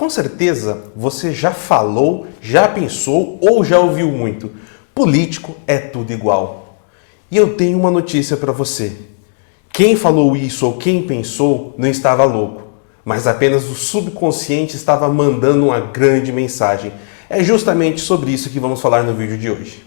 Com certeza você já falou, já pensou ou já ouviu muito. Político é tudo igual. E eu tenho uma notícia para você. Quem falou isso ou quem pensou não estava louco, mas apenas o subconsciente estava mandando uma grande mensagem. É justamente sobre isso que vamos falar no vídeo de hoje.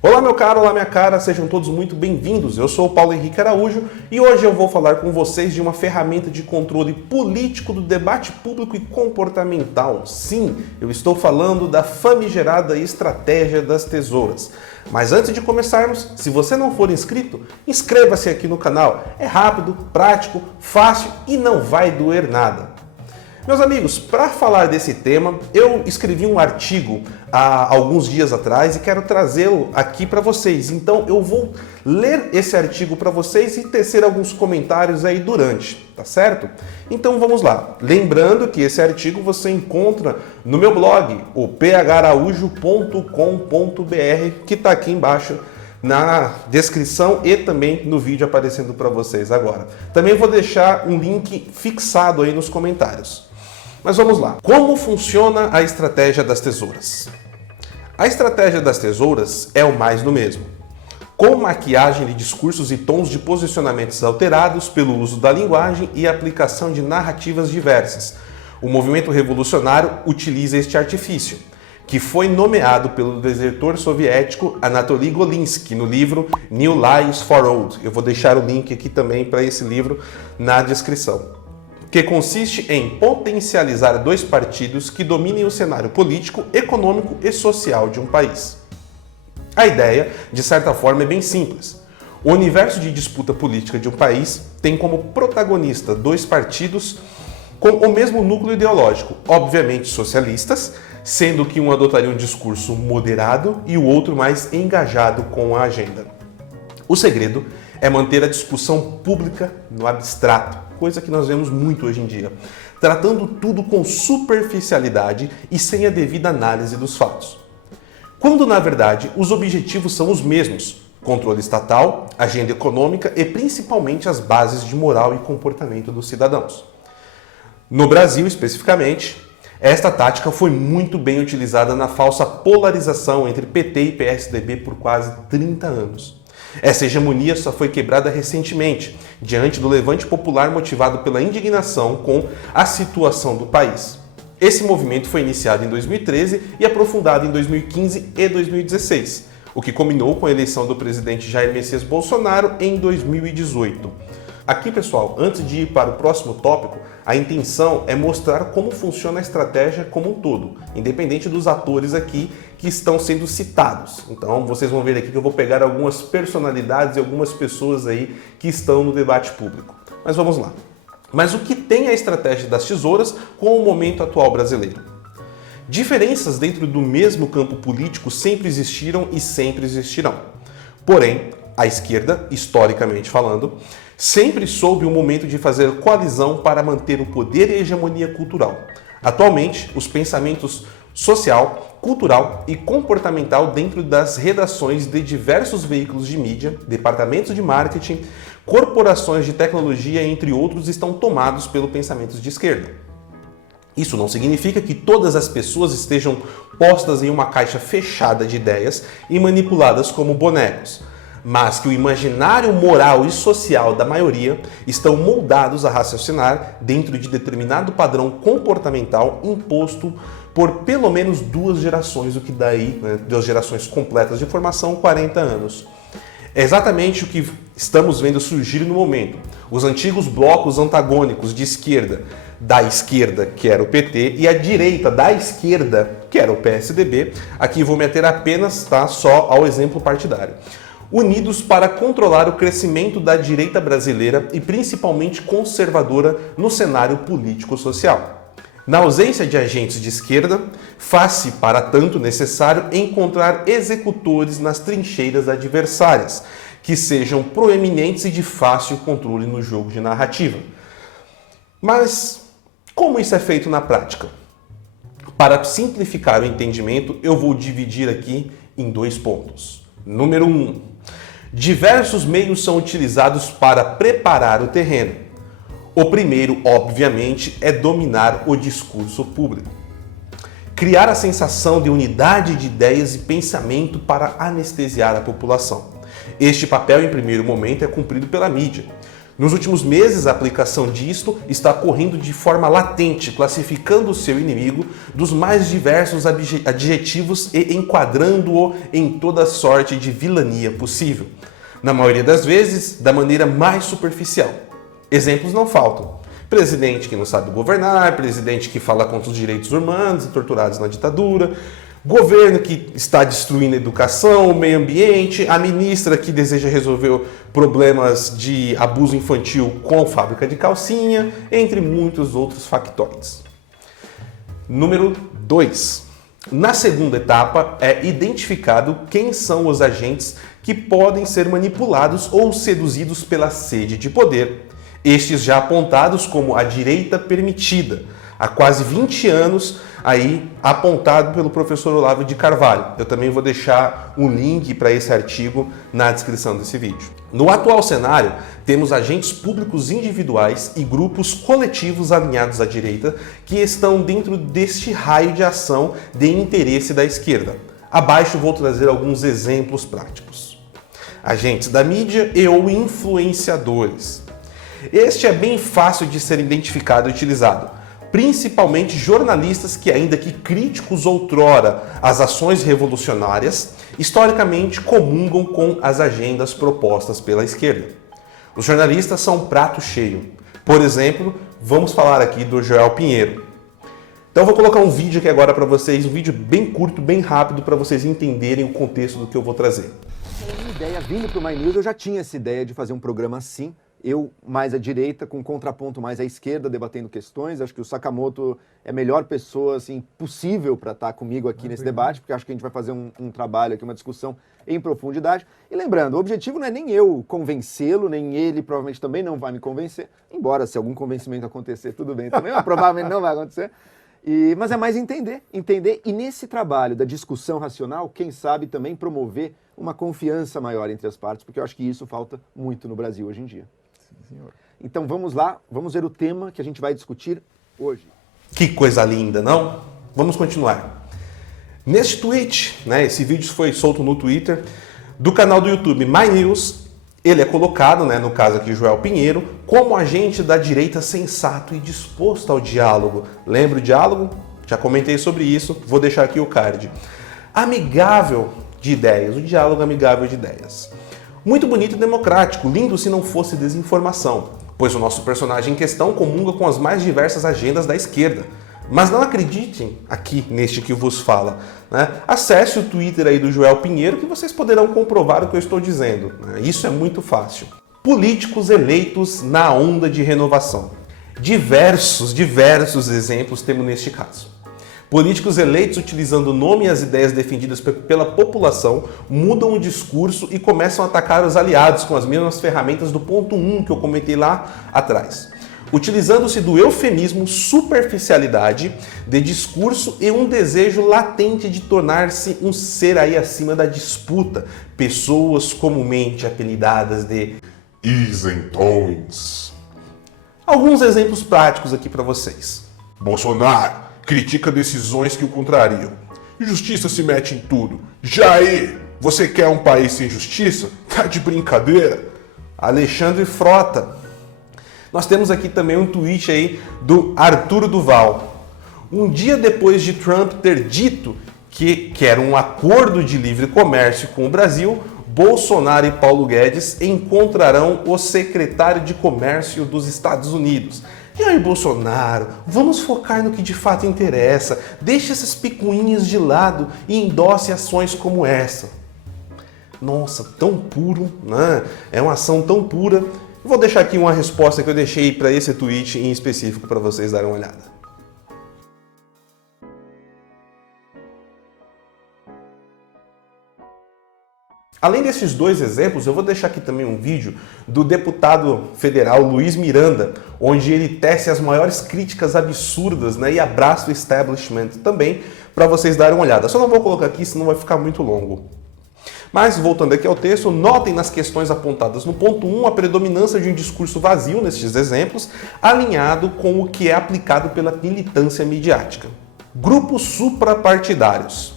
Olá meu caro, olá minha cara, sejam todos muito bem-vindos. Eu sou o Paulo Henrique Araújo e hoje eu vou falar com vocês de uma ferramenta de controle político do debate público e comportamental. Sim, eu estou falando da famigerada estratégia das tesouras. Mas antes de começarmos, se você não for inscrito, inscreva-se aqui no canal. É rápido, prático, fácil e não vai doer nada. Meus amigos, para falar desse tema, eu escrevi um artigo há alguns dias atrás e quero trazê-lo aqui para vocês. Então eu vou ler esse artigo para vocês e tecer alguns comentários aí durante, tá certo? Então vamos lá. Lembrando que esse artigo você encontra no meu blog, o pharaújo.com.br, que está aqui embaixo na descrição e também no vídeo aparecendo para vocês agora. Também vou deixar um link fixado aí nos comentários. Mas vamos lá. Como funciona a estratégia das tesouras? A estratégia das tesouras é o mais do mesmo. Com maquiagem de discursos e tons de posicionamentos alterados pelo uso da linguagem e aplicação de narrativas diversas, o movimento revolucionário utiliza este artifício, que foi nomeado pelo desertor soviético Anatoly Golinsky no livro New Lies for Old. Eu vou deixar o link aqui também para esse livro na descrição. Que consiste em potencializar dois partidos que dominem o cenário político, econômico e social de um país. A ideia, de certa forma, é bem simples. O universo de disputa política de um país tem como protagonista dois partidos com o mesmo núcleo ideológico, obviamente socialistas, sendo que um adotaria um discurso moderado e o outro mais engajado com a agenda. O segredo é manter a discussão pública no abstrato, coisa que nós vemos muito hoje em dia, tratando tudo com superficialidade e sem a devida análise dos fatos. Quando, na verdade, os objetivos são os mesmos: controle estatal, agenda econômica e principalmente as bases de moral e comportamento dos cidadãos. No Brasil, especificamente, esta tática foi muito bem utilizada na falsa polarização entre PT e PSDB por quase 30 anos. Essa hegemonia só foi quebrada recentemente, diante do levante popular motivado pela indignação com a situação do país. Esse movimento foi iniciado em 2013 e aprofundado em 2015 e 2016, o que culminou com a eleição do presidente Jair Messias Bolsonaro em 2018. Aqui, pessoal, antes de ir para o próximo tópico, a intenção é mostrar como funciona a estratégia como um todo, independente dos atores aqui que estão sendo citados. Então, vocês vão ver aqui que eu vou pegar algumas personalidades e algumas pessoas aí que estão no debate público. Mas vamos lá. Mas o que tem a estratégia das tesouras com o momento atual brasileiro? Diferenças dentro do mesmo campo político sempre existiram e sempre existirão. Porém, a esquerda, historicamente falando, sempre soube o momento de fazer coalizão para manter o poder e a hegemonia cultural. Atualmente, os pensamentos social, cultural e comportamental dentro das redações de diversos veículos de mídia, departamentos de marketing, corporações de tecnologia, entre outros, estão tomados pelo pensamento de esquerda. Isso não significa que todas as pessoas estejam postas em uma caixa fechada de ideias e manipuladas como bonecos, mas que o imaginário moral e social da maioria estão moldados a raciocinar dentro de determinado padrão comportamental imposto por pelo menos duas gerações, o que dá aí, 2 gerações completas de formação, 40 anos. É exatamente o que estamos vendo surgir no momento. Os antigos blocos antagônicos de esquerda, da esquerda, que era o PT, e a direita da esquerda, que era o PSDB, aqui vou meter apenas só ao exemplo partidário, unidos para controlar o crescimento da direita brasileira e principalmente conservadora no cenário político-social. Na ausência de agentes de esquerda, faz-se, para tanto, necessário encontrar executores nas trincheiras adversárias, que sejam proeminentes e de fácil controle no jogo de narrativa. Mas como isso é feito na prática? Para simplificar o entendimento, eu vou dividir aqui em 2 pontos. Número 1. Diversos meios são utilizados para preparar o terreno. O primeiro, obviamente, é dominar o discurso público. Criar a sensação de unidade de ideias e pensamento para anestesiar a população. Este papel, em primeiro momento, é cumprido pela mídia. Nos últimos meses, a aplicação disto está ocorrendo de forma latente, classificando o seu inimigo dos mais diversos adjetivos e enquadrando-o em toda sorte de vilania possível. Na maioria das vezes, da maneira mais superficial. Exemplos não faltam. Presidente que não sabe governar, presidente que fala contra os direitos humanos e torturados na ditadura, governo que está destruindo a educação, o meio ambiente, a ministra que deseja resolver problemas de abuso infantil com fábrica de calcinha, entre muitos outros factóides. Número 2. Na segunda etapa, é identificado quem são os agentes que podem ser manipulados ou seduzidos pela sede de poder, estes já apontados como a direita permitida, há quase 20 anos aí apontado pelo professor Olavo de Carvalho. Eu também vou deixar um link para esse artigo na descrição desse vídeo. No atual cenário, temos agentes públicos individuais e grupos coletivos alinhados à direita que estão dentro deste raio de ação de interesse da esquerda. Abaixo vou trazer alguns exemplos práticos. Agentes da mídia e ou influenciadores. Este é bem fácil de ser identificado e utilizado. Principalmente jornalistas que, ainda que críticos outrora às ações revolucionárias, historicamente comungam com as agendas propostas pela esquerda. Os jornalistas são um prato cheio. Por exemplo, vamos falar aqui do Joel Pinheiro. Então eu vou colocar um vídeo aqui agora para vocês, um vídeo bem curto, bem rápido, para vocês entenderem o contexto do que eu vou trazer. Minha ideia, vindo para o My News, eu já tinha essa ideia de fazer um programa assim, eu mais à direita, com contraponto mais à esquerda, debatendo questões. Acho que o Sakamoto é a melhor pessoa assim, possível para estar comigo aqui nesse debate, porque acho que a gente vai fazer um trabalho aqui, uma discussão em profundidade. E lembrando, o objetivo não é nem eu convencê-lo, nem ele provavelmente também não vai me convencer, embora se algum convencimento acontecer, tudo bem também, mas provavelmente não vai acontecer. Mas é mais entender, e nesse trabalho da discussão racional, quem sabe também promover uma confiança maior entre as partes, porque eu acho que isso falta muito no Brasil hoje em dia. Senhor. Então vamos lá, vamos ver o tema que a gente vai discutir hoje. Que coisa linda, não? Vamos continuar. Neste tweet, esse vídeo foi solto no Twitter, do canal do YouTube My News, ele é colocado, no caso aqui Joel Pinheiro, como agente da direita sensato e disposto ao diálogo. Lembra o diálogo? Já comentei sobre isso, vou deixar aqui o card. Amigável de ideias, o diálogo amigável de ideias. Muito bonito e democrático, lindo se não fosse desinformação, pois o nosso personagem em questão comunga com as mais diversas agendas da esquerda. Mas não acreditem aqui neste que vos fala. Acesse o Twitter aí do Joel Pinheiro que vocês poderão comprovar o que eu estou dizendo. Isso é muito fácil. Políticos eleitos na onda de renovação. Diversos exemplos temos neste caso. Políticos eleitos utilizando o nome e as ideias defendidas pela população mudam o discurso e começam a atacar os aliados com as mesmas ferramentas do ponto 1 que eu comentei lá atrás. Utilizando-se do eufemismo superficialidade de discurso e um desejo latente de tornar-se um ser aí acima da disputa. Pessoas comumente apelidadas de isentões. Alguns exemplos práticos aqui para vocês. Bolsonaro critica decisões que o contrariam. Justiça se mete em tudo. Jair, você quer um país sem justiça? Tá de brincadeira? Alexandre Frota. Nós temos aqui também um tweet aí do Arturo Duval. Um dia depois de Trump ter dito que quer um acordo de livre comércio com o Brasil, Bolsonaro e Paulo Guedes encontrarão o secretário de Comércio dos Estados Unidos. E aí, Bolsonaro, vamos focar no que de fato interessa. Deixe essas picuinhas de lado e endosse ações como essa. Nossa, tão puro, né? É uma ação tão pura. Vou deixar aqui uma resposta que eu deixei para esse tweet em específico para vocês darem uma olhada. Além desses dois exemplos, eu vou deixar aqui também um vídeo do deputado federal Luiz Miranda, onde ele tece as maiores críticas absurdas, e abraça o establishment também, para vocês darem uma olhada. Só não vou colocar aqui, senão vai ficar muito longo. Mas, voltando aqui ao texto, notem nas questões apontadas no ponto 1 a predominância de um discurso vazio nestes exemplos, alinhado com o que é aplicado pela militância midiática. Grupos suprapartidários.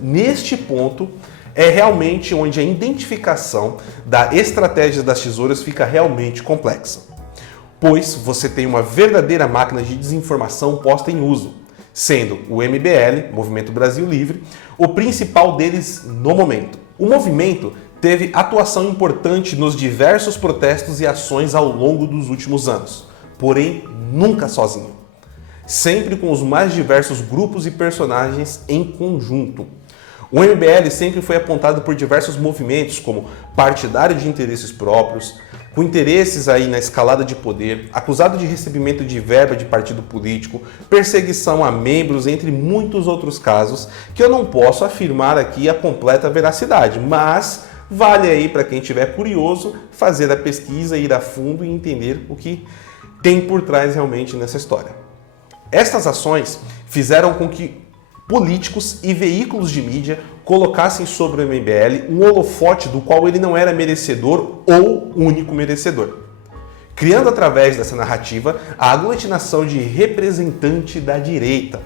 Neste ponto, é realmente onde a identificação da estratégia das tesouras fica realmente complexa, pois você tem uma verdadeira máquina de desinformação posta em uso, sendo o MBL, Movimento Brasil Livre, o principal deles no momento. O movimento teve atuação importante nos diversos protestos e ações ao longo dos últimos anos, porém nunca sozinho, sempre com os mais diversos grupos e personagens em conjunto. O MBL sempre foi apontado por diversos movimentos como partidário de interesses próprios, com interesses aí na escalada de poder, acusado de recebimento de verba de partido político, perseguição a membros, entre muitos outros casos, que eu não posso afirmar aqui a completa veracidade, mas vale aí para quem estiver curioso fazer a pesquisa, ir a fundo e entender o que tem por trás realmente nessa história. Estas ações fizeram com que políticos e veículos de mídia colocassem sobre o MBL um holofote do qual ele não era merecedor ou único merecedor, criando através dessa narrativa a aglutinação de representante da direita.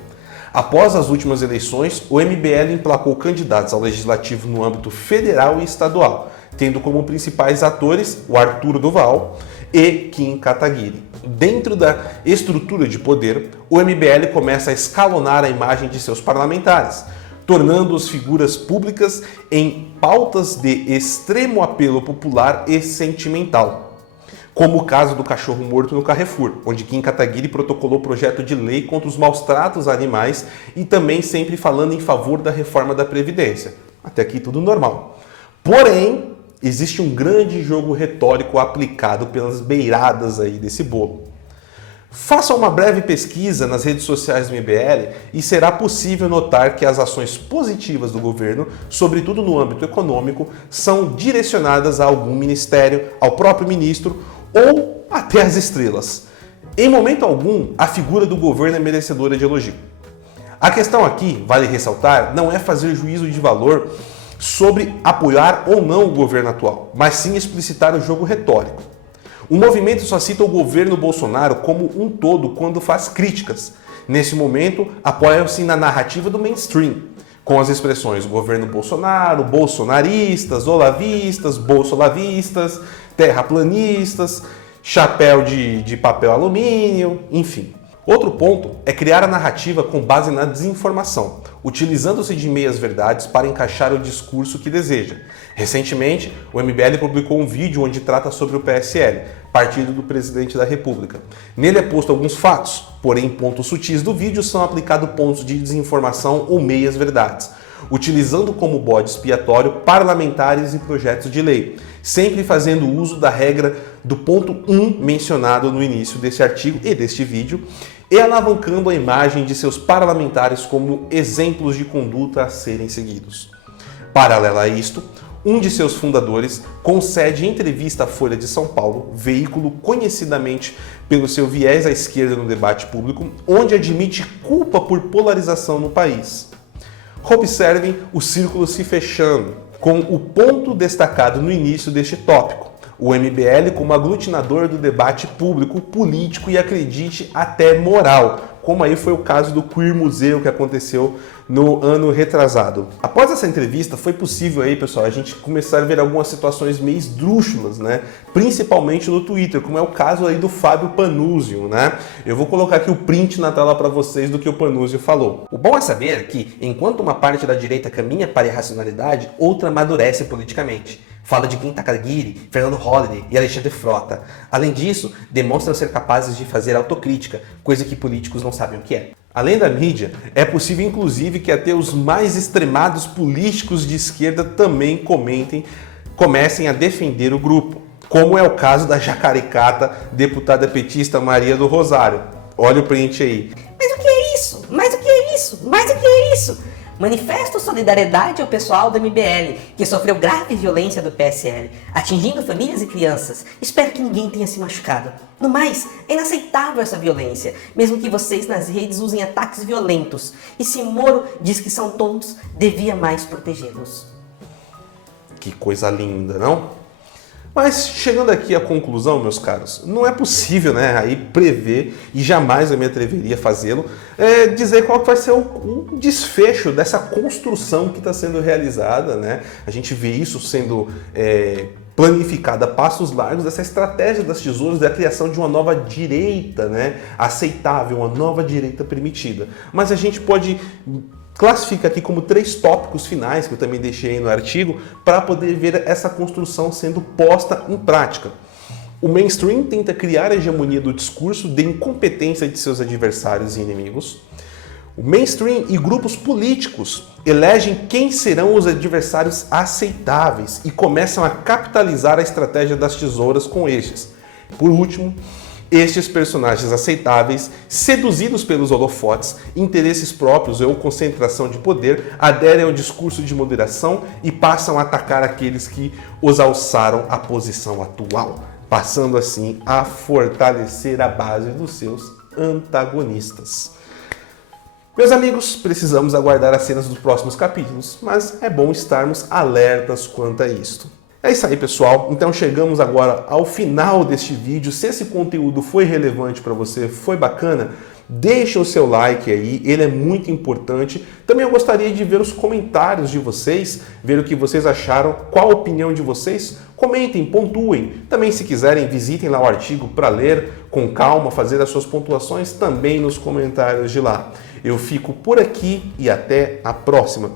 Após as últimas eleições, o MBL emplacou candidatos ao legislativo no âmbito federal e estadual, tendo como principais atores o Arthur Duval e Kim Kataguiri. Dentro da estrutura de poder, o MBL começa a escalonar a imagem de seus parlamentares, tornando-os figuras públicas em pautas de extremo apelo popular e sentimental, como o caso do cachorro morto no Carrefour, onde Kim Kataguiri protocolou projeto de lei contra os maus tratos a animais e também sempre falando em favor da reforma da Previdência. Até aqui tudo normal. Porém, existe um grande jogo retórico aplicado pelas beiradas aí desse bolo. Faça uma breve pesquisa nas redes sociais do MBL e será possível notar que as ações positivas do governo, sobretudo no âmbito econômico, são direcionadas a algum ministério, ao próprio ministro ou até às estrelas. Em momento algum, a figura do governo é merecedora de elogio. A questão aqui, vale ressaltar, não é fazer juízo de valor sobre apoiar ou não o governo atual, mas sim explicitar o jogo retórico. O movimento só cita o governo Bolsonaro como um todo quando faz críticas. Nesse momento, apoiam-se na narrativa do mainstream, com as expressões governo Bolsonaro, bolsonaristas, olavistas, bolsolavistas, terraplanistas, chapéu de papel alumínio, enfim. Outro ponto é criar a narrativa com base na desinformação, utilizando-se de meias-verdades para encaixar o discurso que deseja. Recentemente, o MBL publicou um vídeo onde trata sobre o PSL, partido do presidente da República. Nele é posto alguns fatos, porém em pontos sutis do vídeo são aplicados pontos de desinformação ou meias-verdades, utilizando como bode expiatório parlamentares e projetos de lei, sempre fazendo uso da regra do ponto 1 mencionado no início desse artigo e deste vídeo, e alavancando a imagem de seus parlamentares como exemplos de conduta a serem seguidos. Paralelo a isto, um de seus fundadores concede entrevista à Folha de São Paulo, veículo conhecidamente pelo seu viés à esquerda no debate público, onde admite culpa por polarização no país. Observem o círculo se fechando, com o ponto destacado no início deste tópico, o MBL como aglutinador do debate público, político e, acredite, até moral, como aí foi o caso do Queer Museu que aconteceu no ano retrasado. Após essa entrevista, foi possível aí, pessoal, a gente começar a ver algumas situações meio esdrúxulas, né? Principalmente no Twitter, como é o caso aí do Fábio Panuzio, né? Eu vou colocar aqui o print na tela para vocês do que o Panuzio falou. O bom é saber que, enquanto uma parte da direita caminha para a irracionalidade, outra amadurece politicamente. Fala de Kim Kataguiri, Fernando Holliday e Alexandre Frota. Além disso, demonstram ser capazes de fazer autocrítica, coisa que políticos não sabem o que é. Além da mídia, é possível inclusive que até os mais extremados políticos de esquerda também comecem a defender o grupo, como é o caso da jacaricata deputada petista Maria do Rosário. Olha o print aí. Mas o que é isso? Mas o que é isso? Mas o que é isso? Manifesto solidariedade ao pessoal do MBL, que sofreu grave violência do PSL, atingindo famílias e crianças. Espero que ninguém tenha se machucado. No mais, é inaceitável essa violência, mesmo que vocês nas redes usem ataques violentos. E se Moro diz que são tontos, devia mais protegê-los. Que coisa linda, não? Mas chegando aqui à conclusão, meus caros, não é possível, né, aí prever, e jamais eu me atreveria a fazê-lo, dizer qual vai ser o desfecho dessa construção que está sendo realizada, né? A gente vê isso sendo planificada a passos largos, dessa estratégia das tesouras da criação de uma nova direita, né, aceitável, uma nova direita permitida. Mas a gente pode classifica aqui como 3 tópicos finais, que eu também deixei aí no artigo, para poder ver essa construção sendo posta em prática. O mainstream tenta criar a hegemonia do discurso de incompetência de seus adversários e inimigos. O mainstream e grupos políticos elegem quem serão os adversários aceitáveis e começam a capitalizar a estratégia das tesouras com estes. Por último, estes personagens aceitáveis, seduzidos pelos holofotes, interesses próprios ou concentração de poder, aderem ao discurso de moderação e passam a atacar aqueles que os alçaram à posição atual, passando assim a fortalecer a base dos seus antagonistas. Meus amigos, precisamos aguardar as cenas dos próximos capítulos, mas é bom estarmos alertas quanto a isto. É isso aí, pessoal. Então chegamos agora ao final deste vídeo. Se esse conteúdo foi relevante para você, foi bacana, deixa o seu like aí, ele é muito importante. Também eu gostaria de ver os comentários de vocês, ver o que vocês acharam, qual a opinião de vocês. Comentem, pontuem. Também, se quiserem, visitem lá o artigo para ler com calma, fazer as suas pontuações também nos comentários de lá. Eu fico por aqui e até a próxima.